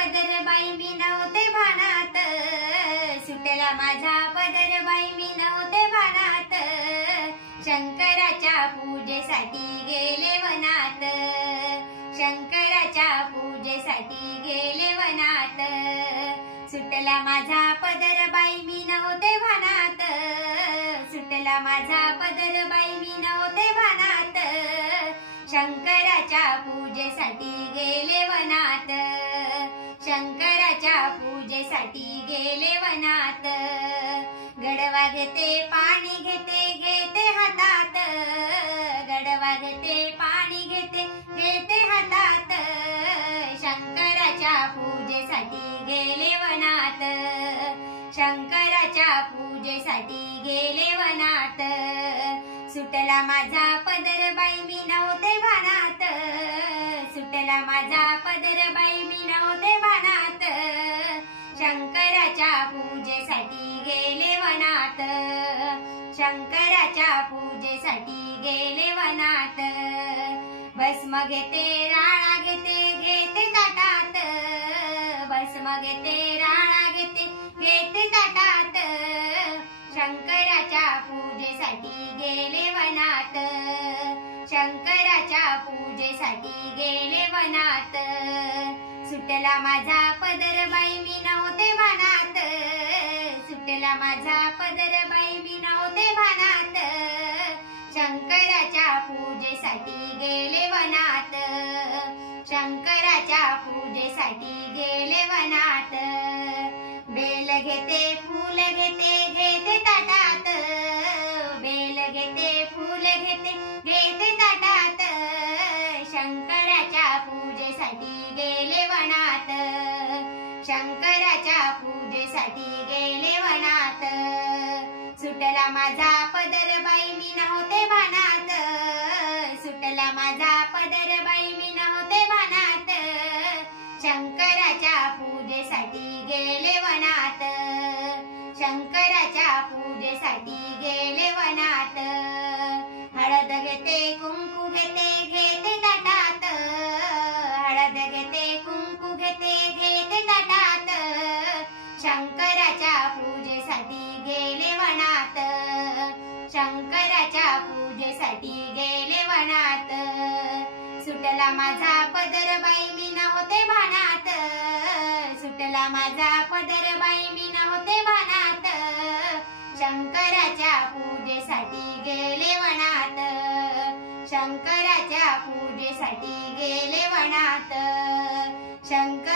पदर बाई मी नव्हते भानात, सुटला माझा पदर बाई मी नव्हते भानात, शंकराच्या पूजेसाठी गेले वनात, शंकराच्या पूजेसाठी गेले वनात, सुटला माझा पदर बाई मी नव्हते भानात, सुटला माझा पदर बाई मी नव्हते भानात, शंकराच्या पूजेसाठी गेले वनात, शंकराच्या पूजेसाठी गेले वनात, गडवा घेते पाणी घेते घेते हातात, गडवा घेते पाणी घेते घेते हातात, शंकराच्या पूजेसाठी गेले वनात, शंकराच्या पूजेसाठी गेले वनात, सुटला माझा पदर बाई मी नव्हते भानात, सुटला माझा पदर बाई मी नव्हते भानात, शंकराच्या पूजेसाठी गेले वनात, शंकराच्या पूजेसाठी गेले वनात, भस्म घेते राळा घेते घेते ताटात, भस्म घेते राळा घेते घेते ताटात, शंकराच्या पूजेसाठी गेले वनात, शंकराच्या पूजेसाठी गेले वनात, सुटला माझा पदर बाई मी नव्हते भानात, सुटला माझा पदर बाई मी नव्हते भानात, शंकराच्या पूजेसाठी गेले वनात, शंकराच्या पूजेसाठी गेले वनात, बेल घेते फूल घेते घेते ताटात, बेल घेते फूल घेते घेते ताटात, शंकराच्या पूजेसाठी गेले वनात, शंकराच्या पूजेसाठी गेले वनात, सुटला माझा पदर बाई मी नव्हते भानात, सुटला माझा पदर बाई मी नव्हते भानात, शंकराच्या पूजेसाठी गेले वनात, शंकराच्या पूजेसाठी गेले वनात, हळद घेते कुंकू घेते घेते ताटात, हळद घेते कुंकू घेते घेते ताटात, शंकराच्या पूजेसाठी गेले वनात, शंकराच्या पूजेसाठी गेले वनात, सुटला माझा पदर बाई मी नव्हते भानात, सुटला माझा पदर बाई मी नव्हते भानात, शंकराच्या पूजेसाठी गेले वनात, शंकराच्या पूजेसाठी गेले वनात, शंकर